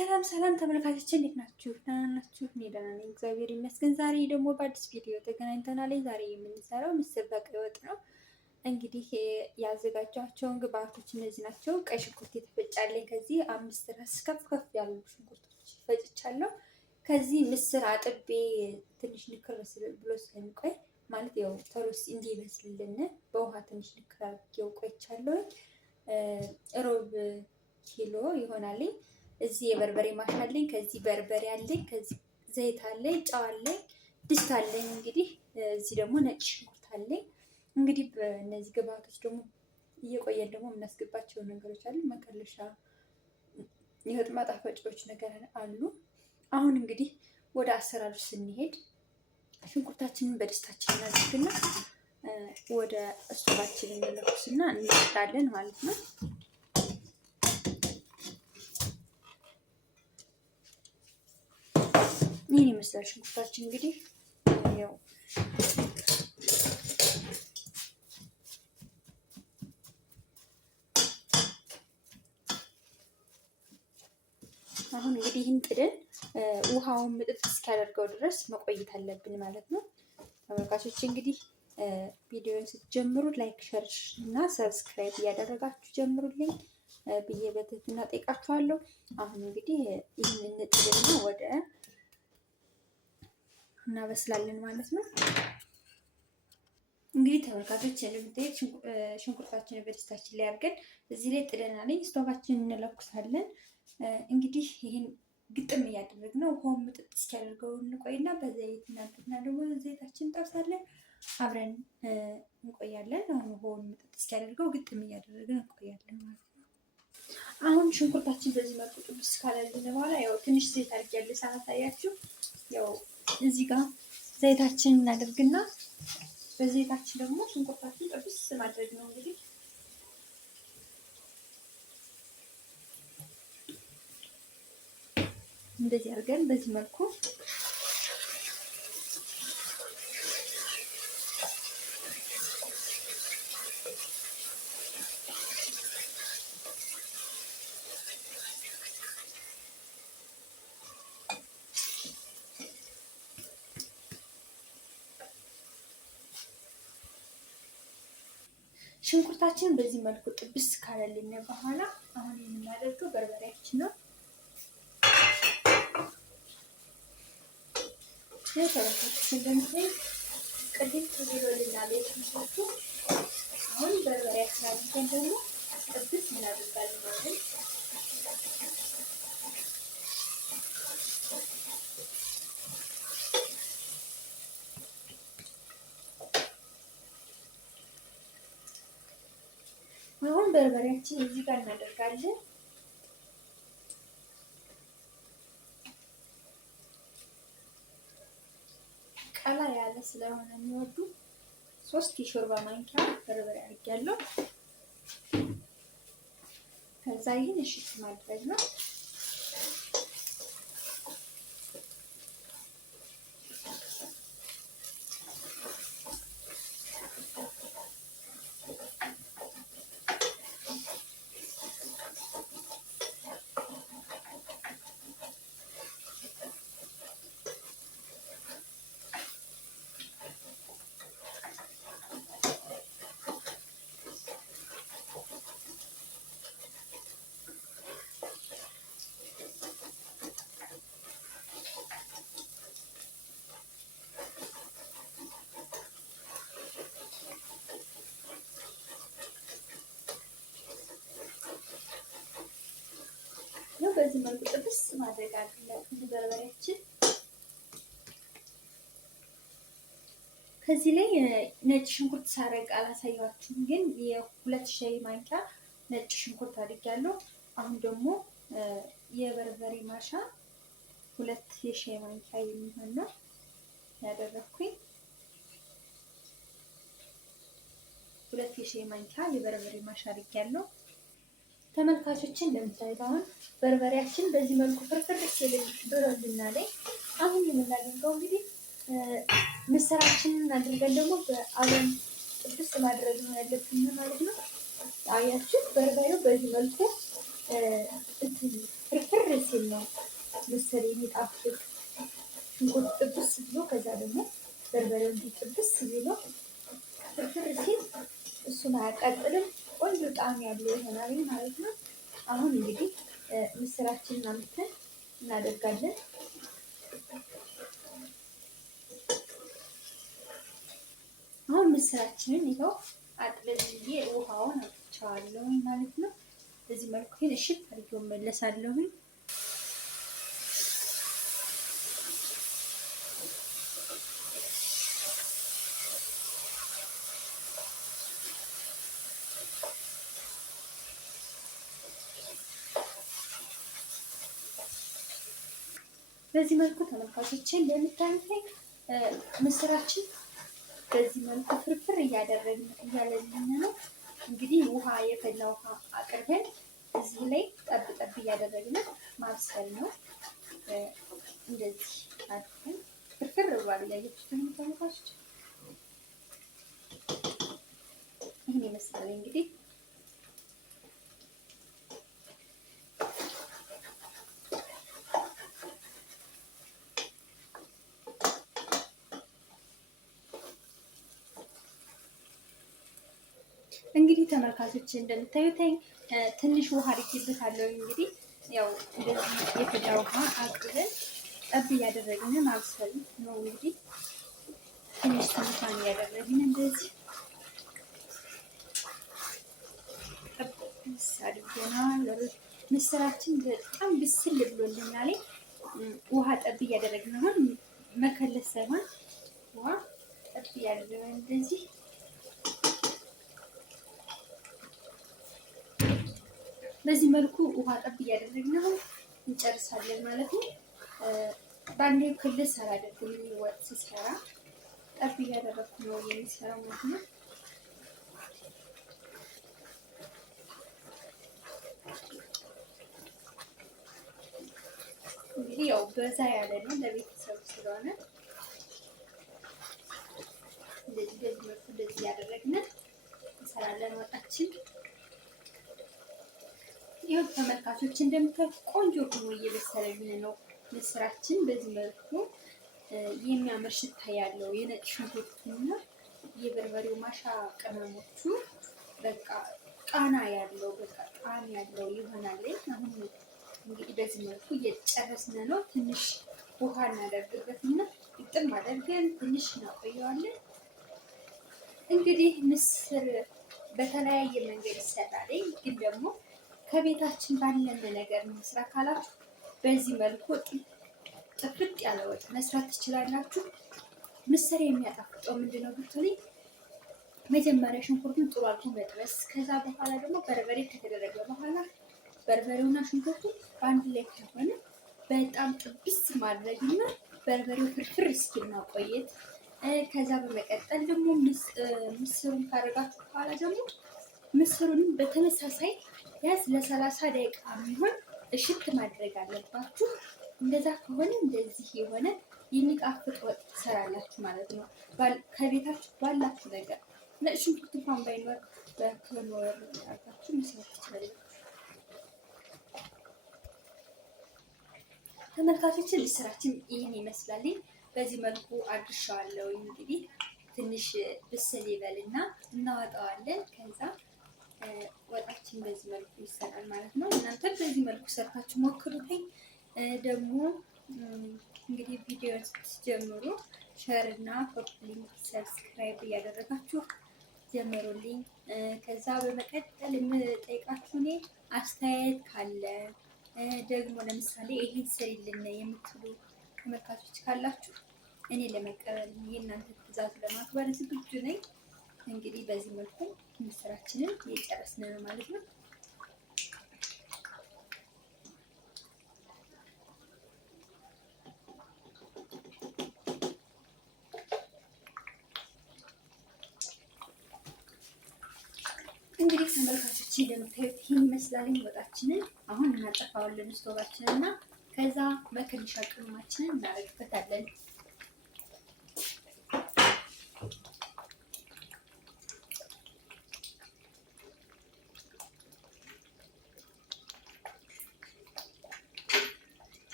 ሰላም ሰላም ተመልካቾች እንዴት ናችሁ? ደህና ናችሁ? እኔ ደህና ነኝ እግዚአብሔር ይመስገን። ዛሬ ደግሞ በአዲስ ቪዲዮ ተገናኝተናል። ዛሬ የምንሰራው ምስር በቀይ ወጥ ነው። እንግዲህ ያዘጋጇቸውን ግብአቶች እነዚህ ናቸው። ቀይ ሽንኩርት የተፈጫለኝ ከዚህ 5 ራስ ከፍ ያሉ ሽንኩርቶች ፈጭቻለሁ። ከዚህ ምስር አጥቤ ትንሽ ንክር ብሎ ስለሚቆይ ማለት ያው ቶሎስ እንዲበስልልን በውሃ ትንሽ ንክር አድርጌው ቆይቻለሁ። ሩብ ኪሎ ይሆናልኝ። እዚህ የበርበሬ ማሽ አለኝ። ከዚህ በርበሬ አለኝ። ከዚህ ዘይት አለኝ፣ ጨው አለኝ፣ ድስት አለኝ። እንግዲህ እዚህ ደግሞ ነጭ ሽንኩርት አለኝ። እንግዲህ በእነዚህ ግብአቶች ደግሞ እየቆየን ደግሞ የምናስገባቸው ነገሮች አሉ። መከለሻ፣ የወጥ ማጣፈጫዎች ነገር አሉ። አሁን እንግዲህ ወደ አሰራሩ ስንሄድ ሽንኩርታችንን በድስታችን እናድርግና ወደ እስቶባችን እንለኩስና እንጥዳለን ማለት ነው። ይህን ይመስላል ሽንኩርታችን። እንግዲህ ያው አሁን እንግዲህ ይህን ጥደን ውሃውን ምጥጥ እስኪያደርገው ድረስ መቆየት አለብን ማለት ነው። ተመልካቾች እንግዲህ ቪዲዮውን ስትጀምሩ ላይክ፣ ሸር እና ሰብስክራይብ እያደረጋችሁ ጀምሩልኝ ብዬ በትህትና ጠይቃችኋለሁ። አሁን እንግዲህ ይህንን ጥደና ወደ እናበስላለን ማለት ነው። እንግዲህ ተመልካቾች እንደምታዩት ሽንኩርታችንን በድስታችን ላይ አድርገን እዚህ ላይ ጥደናል። ስቶቫችንን እንለኩሳለን። እንግዲህ ይህን ግጥም እያደረግን ውሃውን ምጥጥ እስኪያደርገው እንቆይና በዘይት እናንተና ደግሞ ዘይታችን እንጠብሳለን። አብረን እንቆያለን። አሁን ውሃውን ምጥጥ እስኪያደርገው ግጥም እያደረግን እንቆያለን ማለት ነው። አሁን ሽንኩርታችን በዚህ መልኩ ጥብስ ካላልን በኋላ ያው ትንሽ ዘይት አድርጌያለሁ ሳላሳያችሁ። ያው እዚህ ጋር ዘይታችን እናደርግና በዘይታችን ደግሞ ሽንኩርታችን ጥብስ ማድረግ ነው። እንግዲህ እንደዚህ አድርገን በዚህ መልኩ ሽንኩርታችን በዚህ መልኩ ጥብስ ካለልን በኋላ አሁን የምናደርገው በርበሬያችን ነው። ተመልካቾች እንደምታዩት ቅድም ከቢሮልና ቤት መስራቱ አሁን በርበሬያችን አድርገን ደግሞ ጥብስ እናደርጋለን ማለት ነው። አሁን በርበሬያችን እዚህ ጋር እናደርጋለን። ቀላ ያለ ስለሆነ የሚወዱ 3 የሾርባ ማንኪያ በርበሬ አድርጌያለሁ። ከዛ ይህን እሽት ማድረግ ነው። በዚህ መልኩ ጥብስ ማድረግ አለብን በርበሬያችን። ከዚህ ላይ ነጭ ሽንኩርት ሳረግ አላሳያችሁም፣ ግን የ2 ሻይ ማንኪያ ነጭ ሽንኩርት አድርጌያለሁ። አሁን ደግሞ የበርበሬ ማሻ 2 የሻይ ማንኪያ የሚሆን ነው ያደረኩኝ። 2 የሻይ ማንኪያ የበርበሬ ማሻ አድርጌያለሁ። ተመልካቾችን እንደምታዩት አሁን በርበሬያችን በዚህ መልኩ ፍርፍር ብሎልና ላይ አሁን የምናደርገው እንግዲህ ምስራችንን አድርገን ደግሞ በአብረን ጥብስ ማድረግ ነው ያለብን ማለት ነው። አያችሁ በርበሬው በዚህ መልኩ ፍርፍር ሲል ነው እሱን አያቃጥልም። ቆንጆ ጣዕም ያለው ይሆናል ማለት ነው። አሁን እንግዲህ ምስራችንን አምጥተን እናደርጋለን። አሁን ምስራችንን ይኸው አጥበልዬ ውሃውን አጥቻለሁ ማለት ነው። በዚህ መልኩ ግን እሽት አድርጌው መለሳለሁ። በዚህ መልኩ ተመልካቾቼ እንደምታዩት ምስራችን በዚህ መልኩ ፍርፍር እያለልን ነው። እንግዲህ ውሃ የፈላ ውሃ አቅርበን እዚህ ላይ ጠብ ጠብ እያደረግን ማብሰል ነው። እንደዚህ አድርገን ፍርፍር ብሏል። ያያችሁት ተመልካቾች ይህን ይመስላል እንግዲህ ተመልካቾች እንደምታዩት ትንሽ ውሃ አድርጌበታለሁ። እንግዲህ ያው እንደዚህ የፈላ ውሃ አቅርበን ጠብ እያደረግን ማብሰል ነው። እንግዲህ ትንሽ ትንሿን እያደረግን እንደዚህ ጠብስ አድርገናል። ምስራችን በጣም ብስል ብሎልናል። ውሃ ጠብ እያደረግን አሁን መከለስ ሳይሆን ውሃ ጠብ እያደረግን እንደዚህ በዚህ መልኩ ውሃ ጠብ እያደረግን አሁን እንጨርሳለን ማለት ነው። ባንዴ ክልስ አላደርግም። ወጥ ሲሰራ ጠብ እያደረግኩ ነው የሚሰራው ማለት ነው። እንግዲህ ያው በዛ ያለ ነው ለቤተሰቡ ስለሆነ እንደዚህ በዚህ መልኩ እንደዚህ እያደረግን እንሰራለን ወጣችን። ይኸው ተመልካቾች እንደምታዩት ቆንጆ ሆኖ እየበሰለልን ነው ምስራችን። በዚህ መልኩ የሚያምር ሽታ ያለው የነጭ ሽንኩርቱና የበርበሬው ማሻ ቅመሞቹ በቃ ቃና ያለው በቃ ጣዕም ያለው ይሆናል። አሁን እንግዲህ በዚህ መልኩ እየጨረስን ነው። ትንሽ ውሃ እናደርግበትና ግጥም አድርገን ትንሽ እናቆየዋለን። እንግዲህ ምስር በተለያየ መንገድ ይሰራል፣ ግን ደግሞ ከቤታችን ባለን ነገር መስራት ካላችሁ በዚህ መልኩ ጥፍጥ ያለ ወጥ መስራት ትችላላችሁ። ምስር የሚያጣፍጠው ምንድነው ብትሉኝ መጀመሪያ ሽንኩርቱን ጥሩ አድርጎ መጥበስ፣ ከዛ በኋላ ደግሞ በርበሬ ከተደረገ በኋላ በርበሬውና ሽንኩርቱ በአንድ ላይ ከሆነ በጣም ጥብስ ማድረግና በርበሬው ፍርፍር እስኪል ማቆየት። ከዛ በመቀጠል ደግሞ ምስሩን ካደረጋችሁ በኋላ ደግሞ ምስሩንም በተመሳሳይ ያዝ ለ30 ደቂቃ የሚሆን እሽት ማድረግ አለባችሁ። እንደዛ ከሆነ እንደዚህ የሆነ የሚጣፍጥ ወጥ ትሰራላችሁ ማለት ነው። ከቤታችሁ ባላችሁ ነገር ነጭ ሽንኩርት እንኳን ባይኖር በክኖር አድርጋችሁ መስራት ትችላላችሁ። ተመልካቾችን ስራችን ይህን ይመስላል። በዚህ መልኩ አድርሻዋለሁ። እንግዲህ ትንሽ ብስል ይበልና እናወጣዋለን። ከዛ ወጣችን በዚህ መልኩ ይሰራል ማለት ነው። እናንተ በዚህ መልኩ ሰርታችሁ ሞክሩትኝ። ደግሞ እንግዲህ ቪዲዮ ስትጀምሩ ሼር እና ኮፒ ሰብስክራይብ እያደረጋችሁ ጀምሩልኝ። ከዛ በመቀጠል የምጠይቃችሁ እኔ አስተያየት ካለ ደግሞ ለምሳሌ ይሄን ስሪልን የምትሉ ተመልካቾች ካላችሁ እኔ ለመቀበል የእናንተ ትዕዛዝ ለማክበር ዝግጁ ነኝ። እንግዲህ በዚህ መልኩ ምስራችንን እየጨረስን ነው ማለት ነው። እንግዲህ ተመልካቾች እንደምታዩት ይህን ይመስላል ወጣችንን። አሁን እናጠፋዋለን ስቶቫችንን እና ከዛ መከለሻ ቅመማችንን እናደርግበታለን።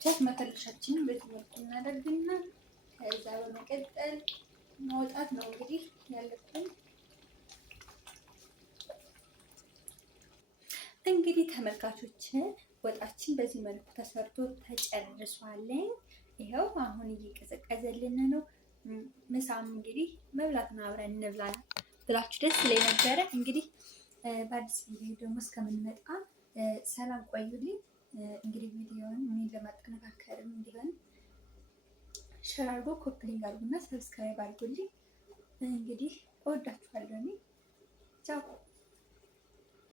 ቻት መከለሻችንን በዚህ መልኩ እናደርግና ከዛ በመቀጠል ማውጣት ነው እንግዲህ ያለብን። እንግዲህ ተመልካቾች ወጣችን በዚህ መልኩ ተሰርቶ ተጨርሷል። ይኸው አሁን እየቀዘቀዘልን ነው። ምሳም እንግዲህ መብላት ነው፣ አብረን እንብላ ብላችሁ ደስ ይለኝ ነበረ። እንግዲህ በአዲስ ቪዲዮ ደግሞ እስከምንመጣ ሰላም ቆዩልኝ። እንግዲህ ቪዲዮውን እኔ ለማጠናከርም እንዲሆን ሼር አድርጎ ኮፕሊንግ አድርጉና ሰብስክራይብ አድርጉልኝ። እንግዲህ እወዳችኋለሁ። ቻው